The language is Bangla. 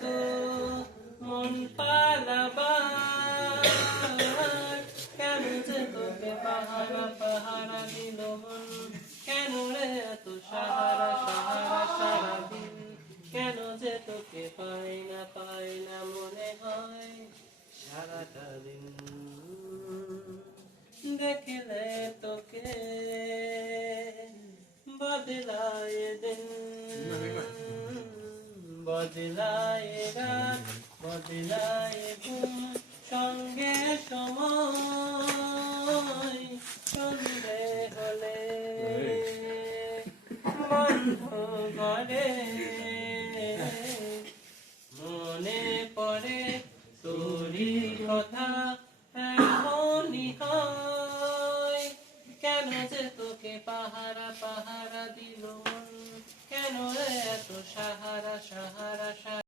তো মন পালাবার, কেন যে তোকে পাহারা পাহারা দিল মন, কেন রে এত সাহারা সাহারা সারাদিন, কেন যে তোকে পাই না মনে হয় সারাটা দিন। দেখলে তোকে বদলায় দিন, বদলায় রাত, বদলায় ঘুম, সঙ্গে সময় সন্ধে হলে বন্ধ ঘরে